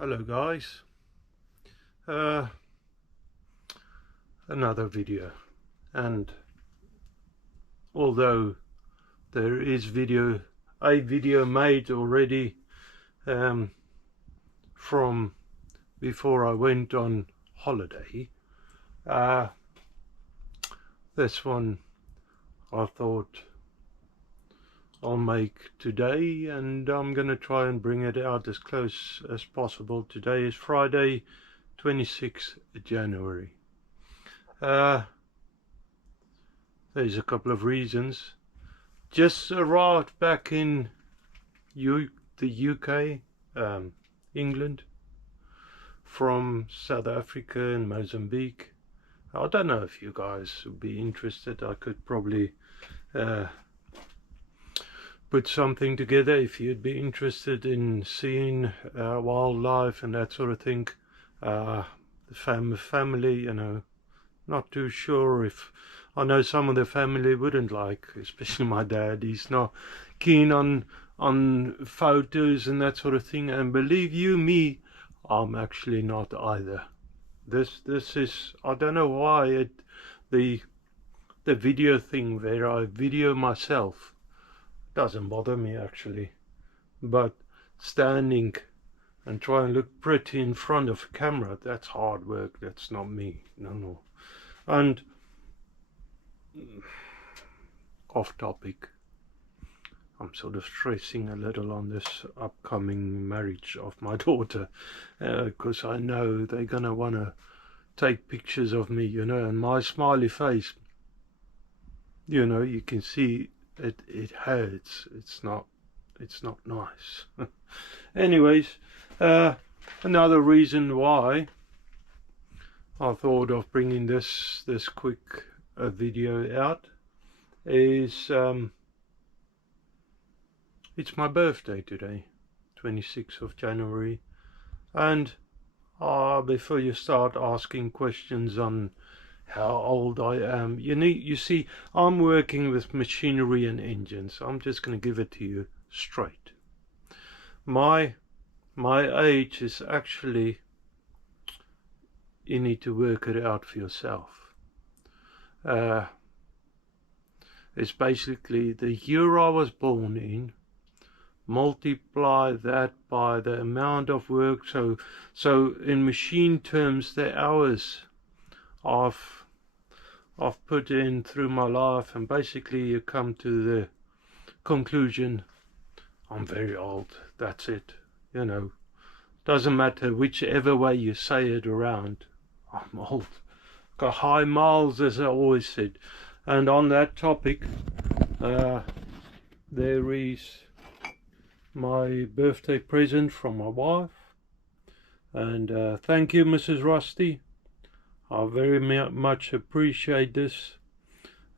Hello guys, uh, another video, and although there is a video made already from before I went on holiday, this one I thought I'll make today, and I'm gonna try and bring it out as close as possible. Today is Friday 26th January. There's a couple of reasons. Just arrived back in the UK, England, from South Africa and Mozambique. I don't know if you guys would be interested. I could probably put something together if you'd be interested in seeing wildlife and that sort of thing. The family, you know, not too sure if, I know some of the family wouldn't like, especially my dad. He's not keen on photos and that sort of thing, and believe you me, I'm actually not either. This is, I don't know why the video thing where I video myself doesn't bother me actually, but standing and try and look pretty in front of a camera, that's hard work. That's not me. No. And off topic, I'm sort of stressing a little on this upcoming marriage of my daughter, because I know they're gonna want to take pictures of me, you know, and my smiley face, you know, you can see it hurts. It's not nice. Anyways, another reason why I thought of bringing this quick video out is it's my birthday today, 26th of January, and before you start asking questions on how old I am, you see, I'm working with machinery and engines. I'm just going to give it to you straight. My age is actually, you need to work it out for yourself. It's basically the year I was born in, multiply that by the amount of work, so in machine terms, the hours I've put in through my life, and basically you come to the conclusion I'm very old. That's it. You know, doesn't matter whichever way you say it around, I'm old. Got high miles, as I always said. And on that topic, there is my birthday present from my wife, and thank you, Mrs. Rusty. I very much appreciate this.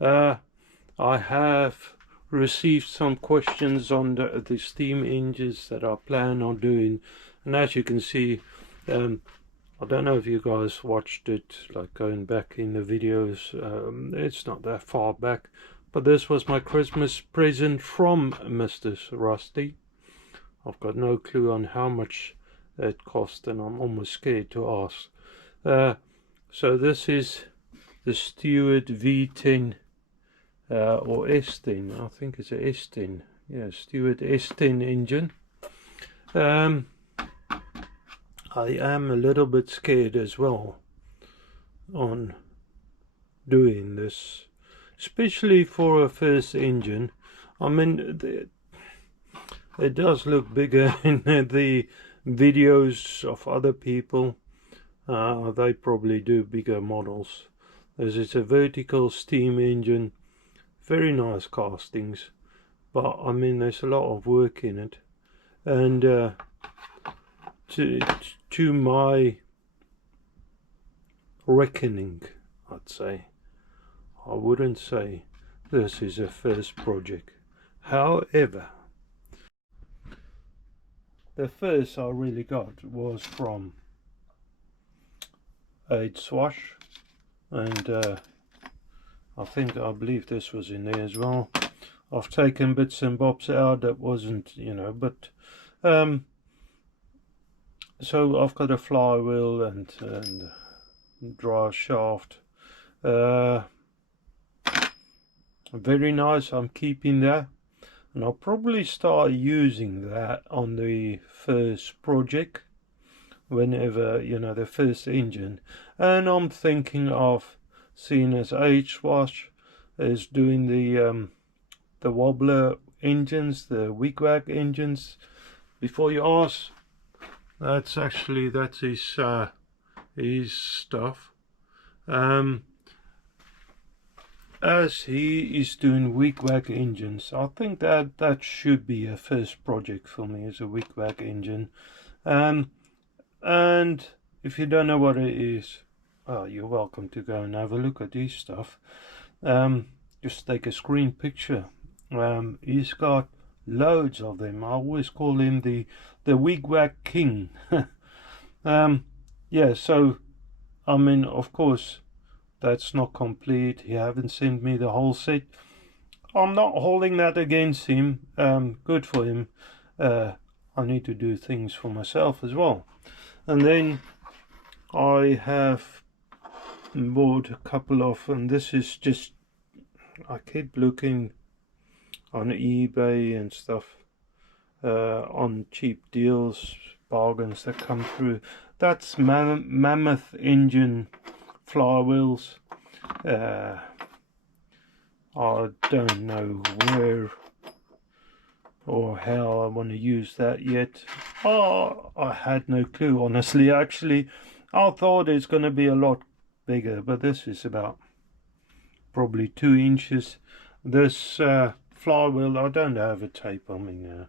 I have received some questions on the steam engines that I plan on doing, and as you can see, I don't know if you guys watched it, like going back in the videos. It's not that far back, but this was my Christmas present from Mr. Rusty. I've got no clue on how much it cost, and I'm almost scared to ask. So this is the Stewart V10 or S10. I think it's a S10. Yeah, Stewart S10 engine. I am a little bit scared as well on doing this, especially for a first engine. I mean, it does look bigger in the videos of other people. They probably do bigger models, as it's a vertical steam engine, very nice castings, but I mean there's a lot of work in it, and to my reckoning, I'd say, I wouldn't say this is a first project. However, the first I really got was from Aid Swash, and I believe this was in there as well. I've taken bits and bobs out that wasn't, you know, but so I've got a flywheel and drive shaft. Very nice. I'm keeping that, and I'll probably start using that on the first project, whenever, you know, the first engine. And I'm thinking of, seeing as H-Wash is doing the wobbler engines, the wig-wag engines. Before you ask, that's his stuff. As he is doing wig-wag engines, I think that should be a first project for me, as a wig-wag engine. And if you don't know what it is, well, you're welcome to go and have a look at his stuff. Just take a screen picture. He's got loads of them. I always call him the wig-wag king. Yeah, so I mean, of course, that's not complete. He haven't sent me the whole set. I'm not holding that against him. Good for him. I need to do things for myself as well. And then I have bought a couple of, and this is just, I keep looking on eBay and stuff, on cheap deals, bargains that come through. That's Mammoth engine flywheels. I don't know where or how I want to use that yet. I had no clue, honestly. Actually, I thought it's going to be a lot bigger, but this is about probably 2 inches. This flywheel, I don't have a tape on me now.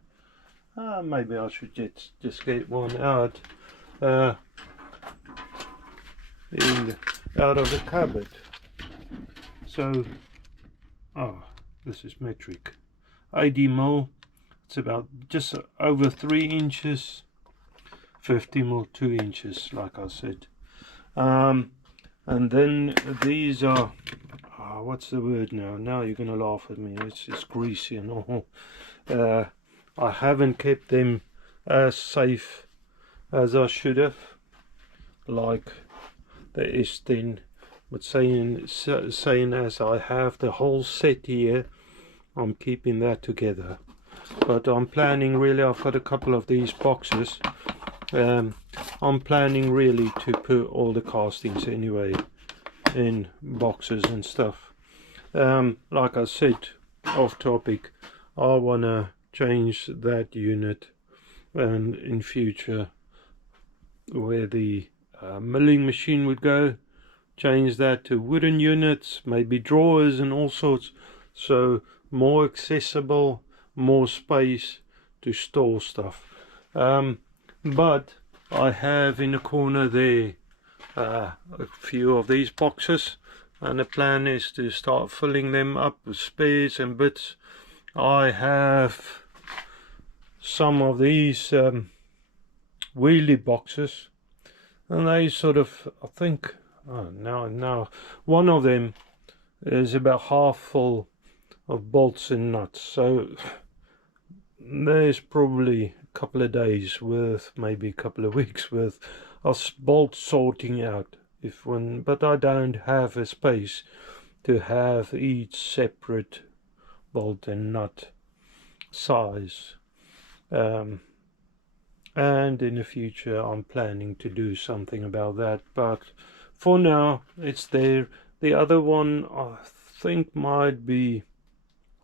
Maybe I should just get one out out of the cupboard. So, this is metric. 80 mil. It's about just over 3 inches. 50 mil, 2 inches, like I said. And then these are, what's the word now? Now you're gonna laugh at me. It's greasy and all. I haven't kept them as safe as I should have, like the S10. But saying as I have the whole set here, I'm keeping that together. But I'm planning, really, I've got a couple of these boxes. I'm planning really to put all the castings anyway in boxes and stuff. Like I said, off topic, I want to change that unit, and in future where the milling machine would go, change that to wooden units, maybe drawers and all sorts, so more accessible, more space to store stuff. But I have in the corner there a few of these boxes, and the plan is to start filling them up with spares and bits. I have some of these wheelie boxes, and they sort of, I think, now one of them is about half full of bolts and nuts, so there's probably a couple of days worth, maybe a couple of weeks worth of bolt sorting out, but I don't have a space to have each separate bolt and nut size. And in the future I'm planning to do something about that, but for now it's there. The other one I think might be,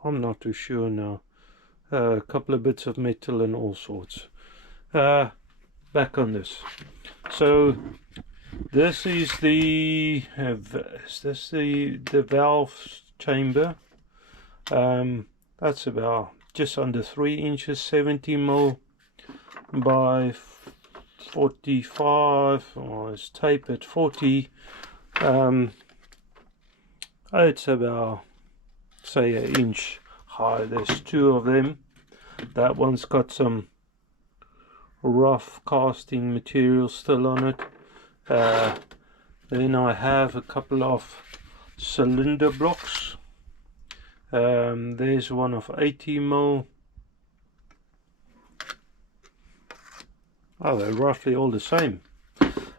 I'm not too sure now, a couple of bits of metal and all sorts. Back on this. So this is the valve chamber. That's about just under 3 inches, 70 mil by 45, or it's tapered 40. It's about, say, 1 inch high. There's 2 of them. That one's got some rough casting material still on it. Then I have a couple of cylinder blocks. There's one of 80 mil. Oh, they're roughly all the same.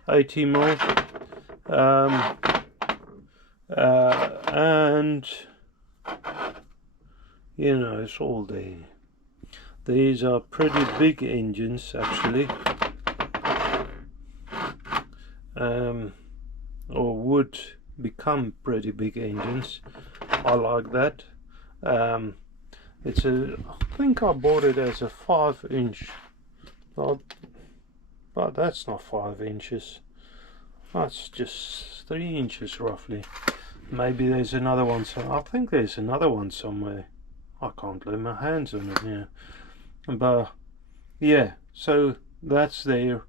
80 mil. And you know, it's all there. These are pretty big engines actually, or would become pretty big engines. I like that. It's a, I think I bought it as a 5-inch, but that's not 5 inches. That's just 3 inches roughly. Maybe there's another one. So I think there's another one somewhere. I can't lay my hands on it here. But yeah, so that's there.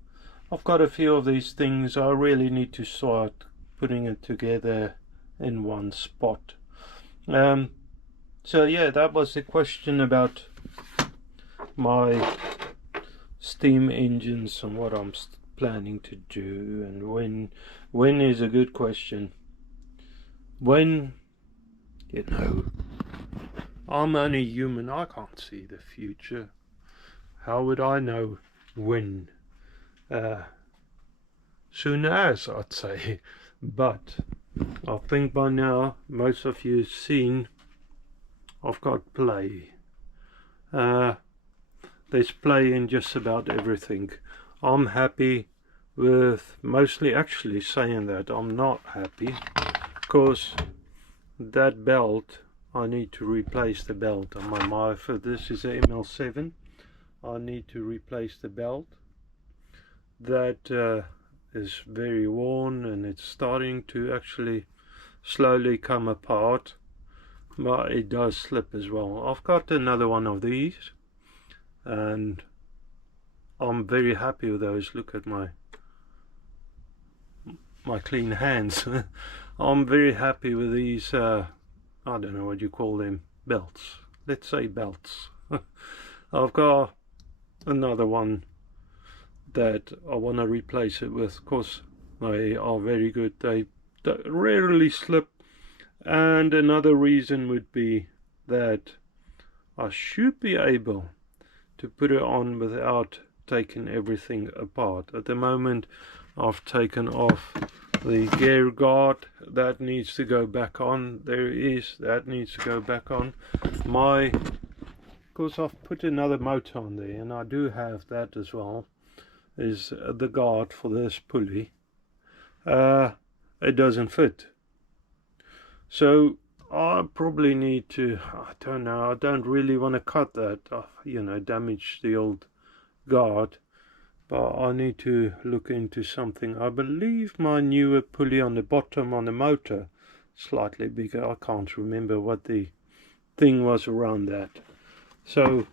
I've got a few of these things. I really need to start putting it together in one spot. So yeah, that was the question about my steam engines and what I'm planning to do, and when is a good question. When, you know, I'm only human. I can't see the future. How would I know when? Soon as, I'd say. But I think by now most of you have seen I've got play. There's play in just about everything. I'm happy with, mostly actually saying that I'm not happy, because that belt, I need to replace the belt on my Mifa. This is a ML7. I need to replace the belt. That is very worn, and it's starting to actually slowly come apart, but it does slip as well. I've got another one of these, and I'm very happy with those. Look at my clean hands. I'm very happy with these, I don't know what you call them, belts. Let's say belts. I've got another one that I want to replace it with. Of course, they are very good. They rarely slip, and another reason would be that I should be able to put it on without taking everything apart. At the moment, I've taken off the gear guard. That needs to go back on. That needs to go back on. Because I've put another motor on there, and I do have that as well, is the guard for this pulley. It doesn't fit. So I probably need to, I don't know, I don't really want to cut that, you know, damage the old guard. But I need to look into something. I believe my newer pulley on the bottom on the motor, slightly bigger. I can't remember what the thing was around that. So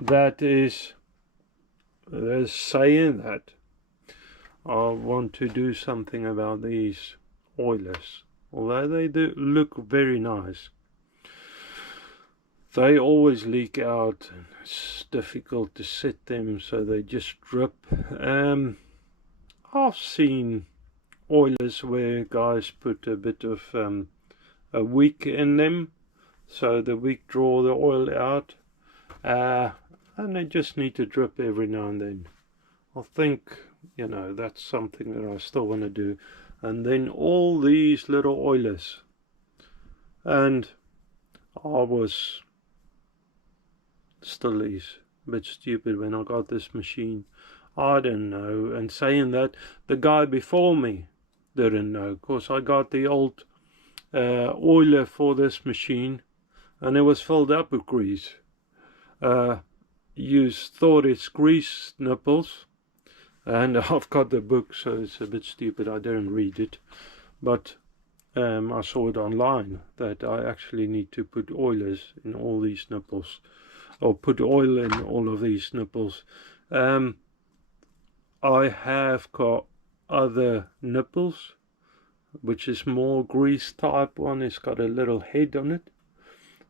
that is saying that I want to do something about these oilers. Although they do look very nice, they always leak out, and it's difficult to set them, so they just drip. I've seen oilers where guys put a bit of a wick in them, so the wick draw the oil out, and they just need to drip every now and then. I think, you know, that's something that I still want to do. And then all these little oilers, and I was still is a bit stupid when I got this machine. I didn't know, and saying that, the guy before me didn't know. Of course, I got the old oiler for this machine, and it was filled up with grease. You thought it's grease nipples, and I've got the book, so it's a bit stupid I didn't read it, but I saw it online that I actually need to put oilers in all these nipples, or put oil in all of these nipples. I have got other nipples, which is more grease type one. It's got a little head on it.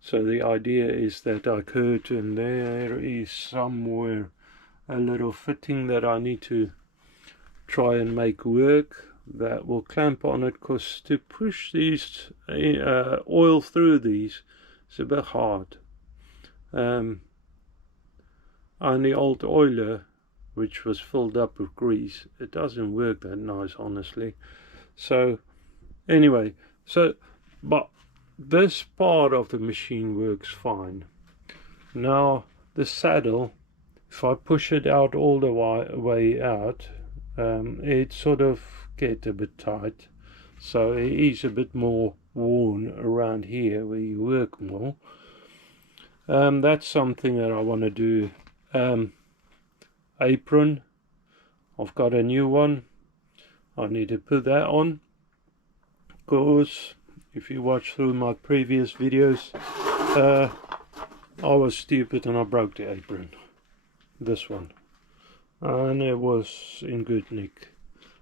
So the idea is that I could, and there is somewhere a little fitting that I need to try and make work that will clamp on it, because to push these oil through these is a bit hard. On the old oiler, which was filled up with grease. It doesn't work that nice, honestly. So anyway, but this part of the machine works fine. Now the saddle, if I push it out all the way out, it sort of gets a bit tight, so it is a bit more worn around here where you work more. That's something that I want to do. Apron, I've got a new one. I need to put that on, because if you watch through my previous videos, I was stupid and I broke the apron, this one, and it was in good nick.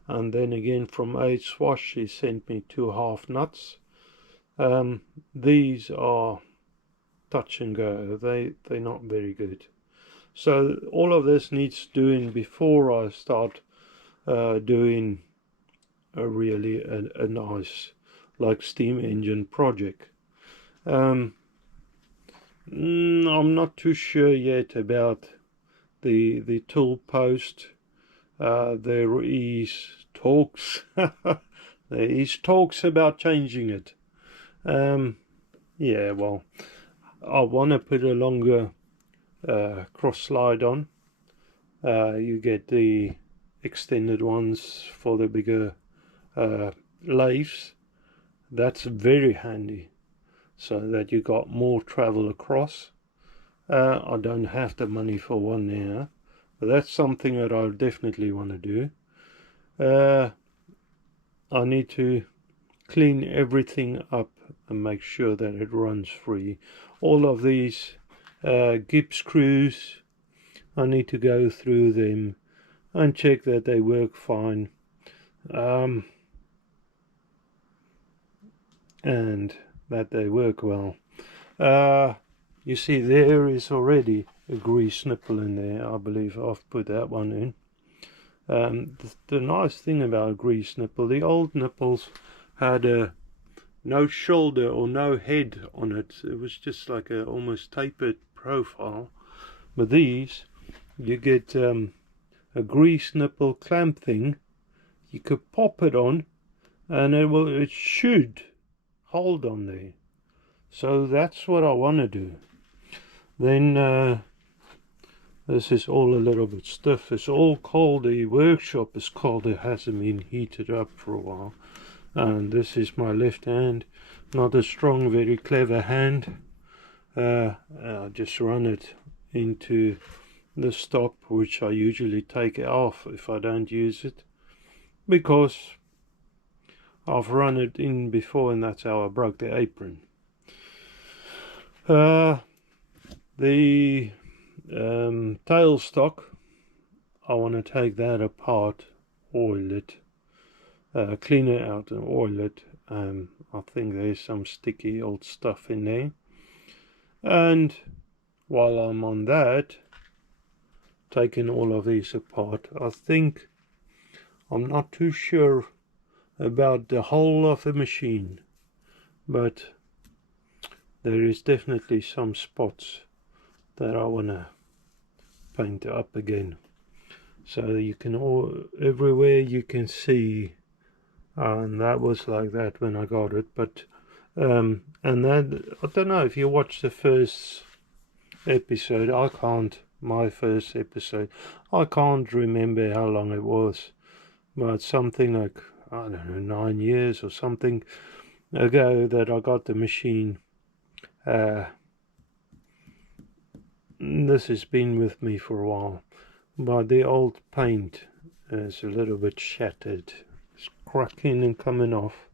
And then again from Ace Wash, she sent me 2 half nuts. These are touch and go, they're not very good. So all of this needs doing before I start doing a really a nice like steam engine project. I'm not too sure yet about the tool post. There is talks about changing it. Yeah, well, I want to put a longer cross slide on. You get the extended ones for the bigger lathes. That's very handy, so that you got more travel across. I don't have the money for one now, but that's something that I definitely want to do. I need to clean everything up and make sure that it runs free. All of these Gibbs screws, I need to go through them and check that they work fine, and that they work well. You see there is already a grease nipple in there. I believe I've put that one in. The nice thing about a grease nipple, the old nipples had no shoulder or no head on it. It was just like a almost tapered profile. But these, you get a grease nipple clamp thing. You could pop it on, and it should hold on there. So that's what I want to do. Then this is all a little bit stiff. It's all cold. The workshop is cold. It hasn't been heated up for a while. And this is my left hand. Not a strong, very clever hand. I just run it into the stop, which I usually take off if I don't use it, because I've run it in before, and that's how I broke the apron. The tailstock, I want to take that apart, oil it, clean it out and oil it. I think there's some sticky old stuff in there. And while I'm on that, taking all of these apart, I think, I'm not too sure about the whole of the machine, but there is definitely some spots that I want to paint up again, so you can everywhere you can see. And that was like that when I got it, but and then I don't know if you watch the first episode. My first episode, I can't remember how long it was, but something like, I don't know, 9 years or something ago that I got the machine. This has been with me for a while, but the old paint is a little bit shattered. It's cracking and coming off.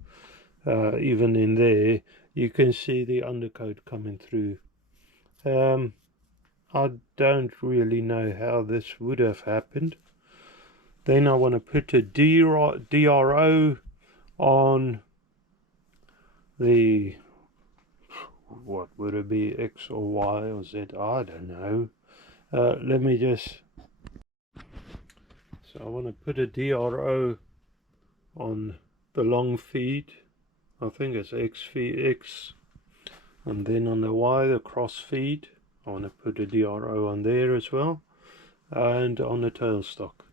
Even in there you can see the undercoat coming through. I don't really know how this would have happened. Then I want to put a DRO on the, what would it be, X or Y or Z, I don't know. Let me just, so I want to put a DRO on the long feed. I think it's X, and then on the Y, the cross feed, I want to put a DRO on there as well. and on the tailstock.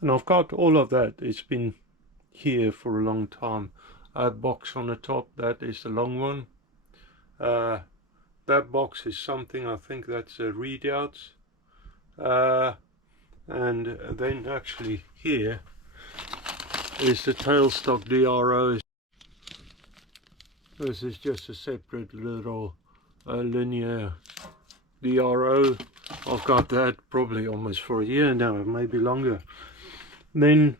And I've got all of that. It's been here for a long time. A box on the top, that is the long one. That box is something, I think that's a readouts. And then actually here is the tailstock DRO. This is just a separate little linear DRO. I've got that probably almost for a year now, maybe longer. Then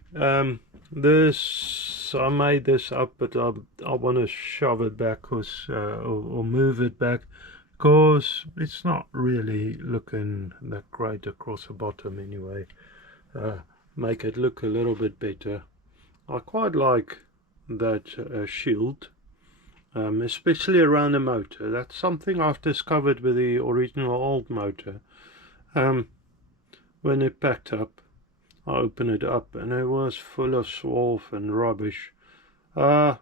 this, I made this up, but I want to shove it back or move it back, because it's not really looking that great across the bottom anyway. Make it look a little bit better. I quite like that shield, especially around the motor. That's something I've discovered with the original old motor. When it packed up, I opened it up and it was full of swarf and rubbish. That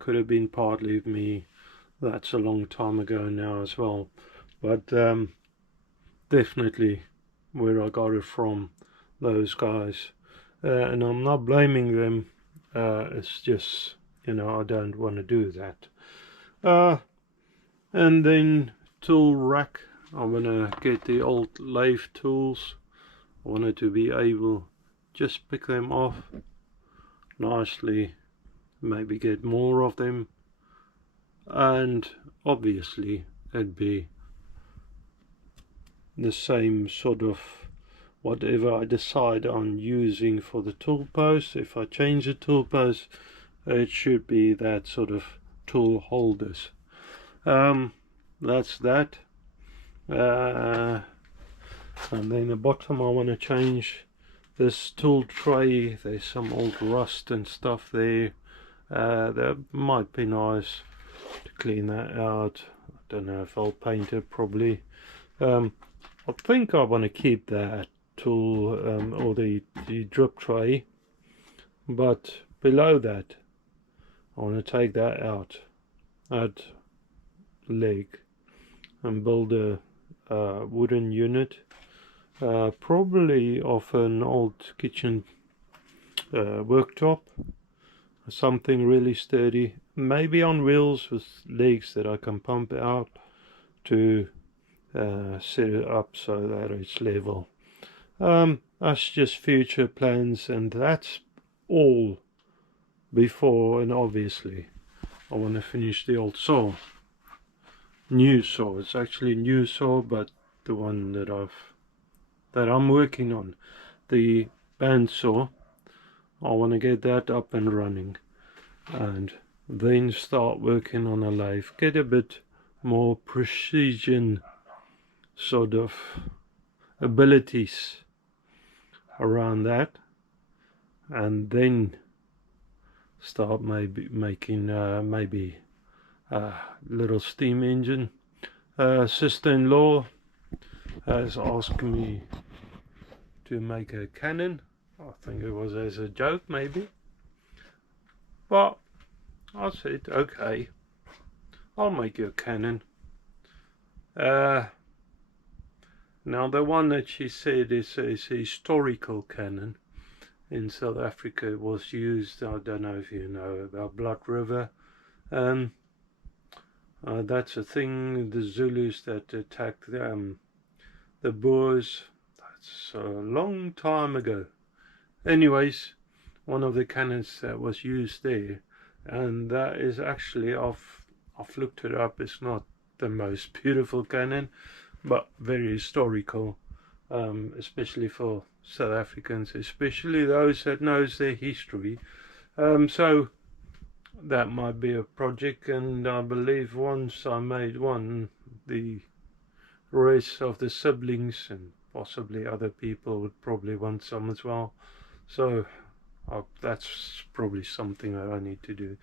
could have been partly me. That's a long time ago now as well. But definitely where I got it from, those guys. And I'm not blaming them. It's just, you know, I don't want to do that. And then tool rack. I want to get the old lathe tools. I wanted to be able just pick them off nicely, maybe get more of them, and obviously it'd be the same sort of whatever I decide on using for the tool post. If I change the tool post, it should be that sort of tool holders. That's that. And then the bottom, I want to change this tool tray. There's some old rust and stuff there. That might be nice to clean that out. I don't know if I'll paint it, probably. I think I want to keep that tool or the drip tray, but below that I want to take that out, that leg, and build a wooden unit, probably of an old kitchen worktop, something really sturdy, maybe on wheels with legs that I can pump out to set it up so that it's level. That's just future plans, and that's all before, and obviously I want to finish the old saw. New saw, it's actually a new saw, but the one that I'm working on, the bandsaw, I want to get that up and running, and then start working on a lathe, get a bit more precision sort of abilities around that, and then start maybe making maybe a little steam engine. Sister-in-law has asked me to make a cannon. I think it was as a joke maybe, but I said okay, I'll make you a cannon. Now the one that she said is a historical cannon. In South Africa it was used, I don't know if you know about Blood River. That's a thing, the Zulus that attacked the Boers. That's a long time ago. Anyways, one of the cannons that was used there, and that is actually, I've looked it up, it's not the most beautiful cannon, but very historical, especially for South Africans, especially those that knows their history. So that might be a project, and I believe once I made one, the rest of the siblings and possibly other people would probably want some as well. So that's probably something that I need to do.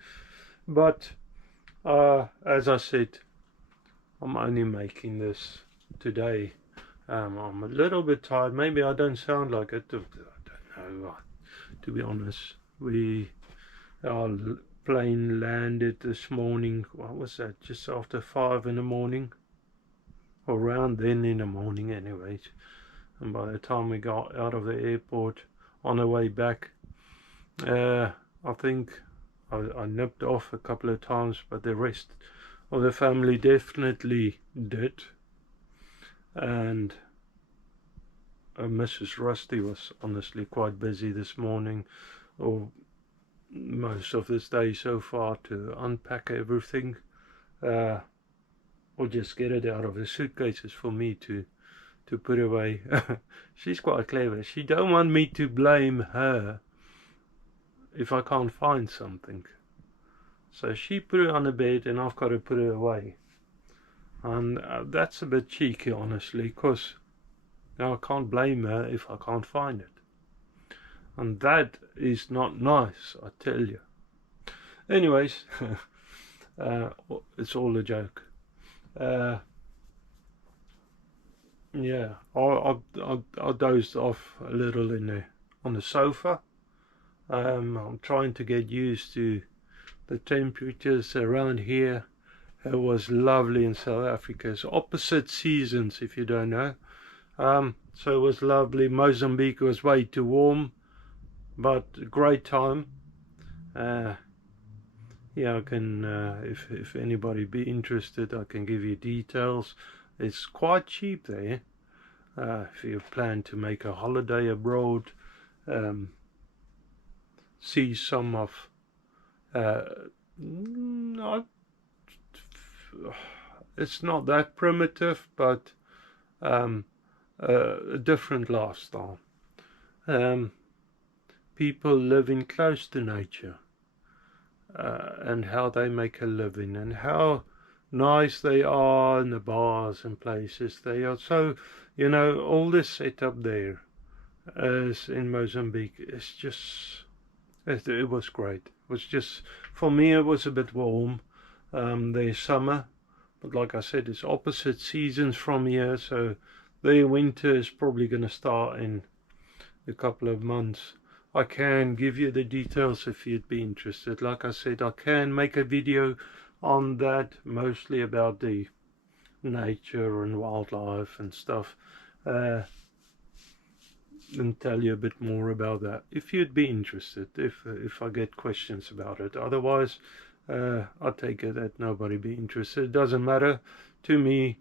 But as I said, I'm only making this today. I'm a little bit tired. Maybe I don't sound like it. I don't know. To be honest, our plane landed this morning. What was that? Just after 5 in the morning, or around then in the morning, anyways. and by the time we got out of the airport on the way back, I think I nipped off a couple of times, but the rest of the family definitely did. And Mrs. Rusty was honestly quite busy this morning, or most of this day so far, to unpack everything, or just get it out of the suitcases for me to put away. She's quite clever. She don't want me to blame her if I can't find something. So she put it on the bed and I've got to put it away. And that's a bit cheeky, honestly, because I can't blame her if I can't find it. And that is not nice, I tell you. Anyways, it's all a joke. Yeah, I dozed off a little on the sofa. I'm trying to get used to the temperatures around here. It was lovely in South Africa. It's opposite seasons, if you don't know. So it was lovely. Mozambique was way too warm, but a great time. Yeah, I can, if anybody be interested, I can give you details. It's quite cheap there. If you plan to make a holiday abroad, see some of it's not that primitive, but a different lifestyle. People living close to nature, and how they make a living, and how nice they are in the bars and places. They are so, you know, all this setup there as in Mozambique, it's just, it was great. It was just, for me it was a bit warm. There's summer, but like I said, it's opposite seasons from here, so their winter is probably going to start in a couple of months. I can give you the details if you'd be interested. Like I said, I can make a video on that, mostly about the nature and wildlife and stuff, and tell you a bit more about that if you'd be interested, if I get questions about it. Otherwise, I take it that nobody be interested. It doesn't matter to me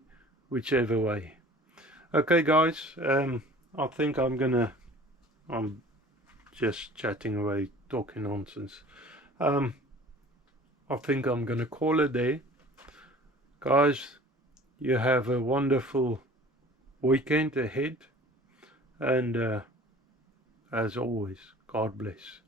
whichever way. Okay guys, I think I'm just chatting away, talking nonsense. I think I'm gonna call it there. Guys, you have a wonderful weekend ahead, and as always, God bless.